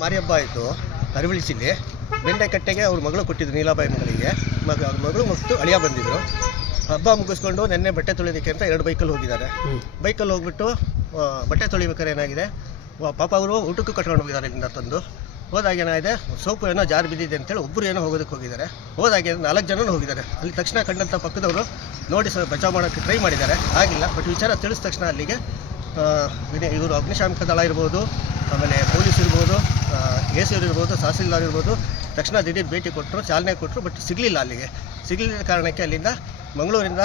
ಮಾರಿ ಹಬ್ಬ ಆಯಿತು ಅರವಳಿಸಿಲಿ ಬೆಂಡೆಕಟ್ಟೆಗೆ ಅವ್ರ ಮಗಳು ಕೊಟ್ಟಿದ್ರು ನೀಲಾಬಾಯಿ ಮಗಳಿಗೆ ಅವ್ರ ಮಗಳು ಮತ್ತು ಅಳಿಯ ಬಂದಿದ್ರು. ಹಬ್ಬ ಮುಗಿಸ್ಕೊಂಡು ನೆನ್ನೆ ಬಟ್ಟೆ ತೊಳೆಯೋದಕ್ಕೆ ಅಂತ 2 ಬೈಕಲ್ಲಿ ಹೋಗಿದ್ದಾರೆ. ಬೈಕಲ್ಲಿ ಹೋಗ್ಬಿಟ್ಟು ಬಟ್ಟೆ ತೊಳಿಬೇಕಾದ್ರೆ ಏನಾಗಿದೆ, ಪಾಪ ಅವರು ಊಟಕ್ಕೂ ಕಟ್ಕೊಂಡು ಹೋಗಿದ್ದಾರೆ. ಇಲ್ಲಿಂದ ತಂದು ಹೋದಾಗ ಏನಾಗಿದೆ, ಸೋಪು ಏನೋ ಜಾರು ಬಿದ್ದಿದೆ ಅಂತೇಳಿ ಒಬ್ಬರು ಏನೋ ಹೋಗೋದಕ್ಕೆ ಹೋಗಿದ್ದಾರೆ. ಹೋದಾಗೆ 4 ಜನನೂ ಹೋಗಿದ್ದಾರೆ. ಅಲ್ಲಿ ತಕ್ಷಣ ಕಂಡಂಥ ಪಕ್ಕದವರು ನೋಡಿ ಬಚಾವ್ ಮಾಡೋಕ್ಕೆ ಟ್ರೈ ಮಾಡಿದ್ದಾರೆ, ಆಗಿಲ್ಲ. ಬಟ್ ವಿಚಾರ ತಿಳಿಸಿದ ತಕ್ಷಣ ಅಲ್ಲಿಗೆ ಇವರು ಅಗ್ನಿಶಾಮಕ ದಳ ಇರ್ಬೋದು, ಆಮೇಲೆ ಪೊಲೀಸ್ ಇರ್ಬೋದು, AC ಇರ್ಬೋದು, ತಹಸೀಲ್ದಾರ್ ಇರ್ಬೋದು, ತಕ್ಷಣ ದಿಢೀರ್ ಭೇಟಿ ಕೊಟ್ಟರು, ಚಾಲನೆ ಕೊಟ್ಟರು. ಬಟ್ ಸಿಗಲಿಲ್ಲ. ಅಲ್ಲಿಗೆ ಸಿಗಲಿಲ್ಲ ಕಾರಣಕ್ಕೆ ಅಲ್ಲಿಂದ ಮಂಗಳೂರಿಂದ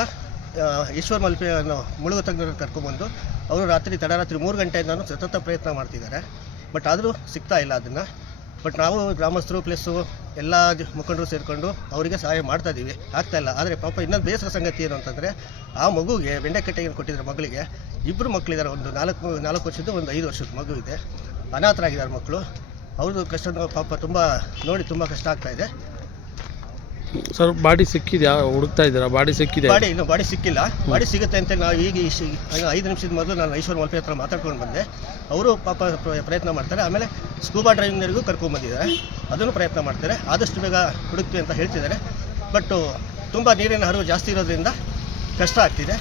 ಈಶ್ವರ್ ಮಲ್ಪೆಯನ್ನು ಮುಳುಗು ತಜ್ಞರನ್ನು ಕರ್ಕೊಂಡ್ಬಂದು ಅವರು ತಡರಾತ್ರಿ 3 ಗಂಟೆಯಿಂದನೂ ಸತತ ಪ್ರಯತ್ನ ಮಾಡ್ತಿದ್ದಾರೆ. ಬಟ್ ಆದರೂ ಸಿಗ್ತಾ ಇಲ್ಲ ಅದನ್ನು. ಬಟ್ ನಾವು ಗ್ರಾಮಸ್ಥರು ಪ್ಲಸ್ಸು ಎಲ್ಲ ಮುಖಂಡರು ಸೇರಿಕೊಂಡು ಅವರಿಗೆ ಸಹಾಯ ಮಾಡ್ತಾಯಿದ್ದೀವಿ, ಆಗ್ತಾಯಿಲ್ಲ. ಆದರೆ ಪಾಪ ಇನ್ನೊಂದು ಬೇಸರ ಸಂಗತಿ ಏನು ಅಂತಂದರೆ, ಆ ಮಗುಗೆ ಬೆಂಡೆಕಟ್ಟೆಗೆ ಕೊಟ್ಟಿದ್ದ ಮಗಳಿಗೆ 2 ಮಕ್ಕಳಿದ್ದಾರೆ. ಒಂದು 4 ವರ್ಷದ, ಒಂದು 5 ವರ್ಷದ ಮಗು ಇದೆ. ಅನಾಥರಾಗಿದ್ದಾರೆ ಮಕ್ಕಳು. ಅವ್ರದ್ದು ಕಷ್ಟ ಪಾಪ ತುಂಬ ನೋಡಿ ತುಂಬ ಕಷ್ಟ ಆಗ್ತಾಯಿದೆ. ಸರ್, ಬಾಡಿ ಸಿಕ್ಕಿದೆಯಾ? ಹುಡುಕ್ತಾ ಇದ್ದೀರಾ? ಬಾಡಿ ಸಿಕ್ಕಿದೆ? ಬಾಡಿ ಸಿಕ್ಕಿಲ್ಲ. ಬಾಡಿ ಸಿಗುತ್ತೆ ಅಂತ ನಾವು ಈಗ 5 ನಿಮಿಷದ ಮೊದಲು ನಾನು ಈಶ್ವರ್ ಮಲ್ಪೆ ಹತ್ರ ಮಾತಾಡ್ಕೊಂಡು ಬಂದೆ. ಅವರು ಪಾಪ ಪ್ರಯತ್ನ ಮಾಡ್ತಾರೆ. ಆಮೇಲೆ ಸ್ಕೂಬಾ ಡ್ರೈವಿಂಗ್ನವರಿಗೂ ಕರ್ಕೊಂಡ್ಬಂದಿದ್ದಾರೆ, ಅದನ್ನು ಪ್ರಯತ್ನ ಮಾಡ್ತಾರೆ. ಆದಷ್ಟು ಬೇಗ ಹುಡುಕ್ತೀವಿ ಅಂತ ಹೇಳ್ತಿದ್ದಾರೆ. ಬಟ್ ತುಂಬ ನೀರಿನ ಹರಿವು ಜಾಸ್ತಿ ಇರೋದ್ರಿಂದ ಕಷ್ಟ ಆಗ್ತಿದೆ.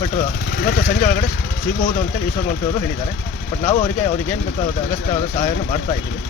ಬಟ್ ಇವತ್ತು ಸಂಜೆ ಒಳಗಡೆ ಸಿಗಬಹುದು ಅಂತೇಳಿ ಈಶ್ವರ್ ಮಲ್ಪೆ ಅವರು ಹೇಳಿದ್ದಾರೆ. ಬಟ್ ನಾವು ಅವ್ರಿಗೆ ಏನು ಬೇಕಾದ ಅಗತ್ಯ ಸಹಾಯವನ್ನು ಮಾಡ್ತಾ ಇದ್ದೀವಿ.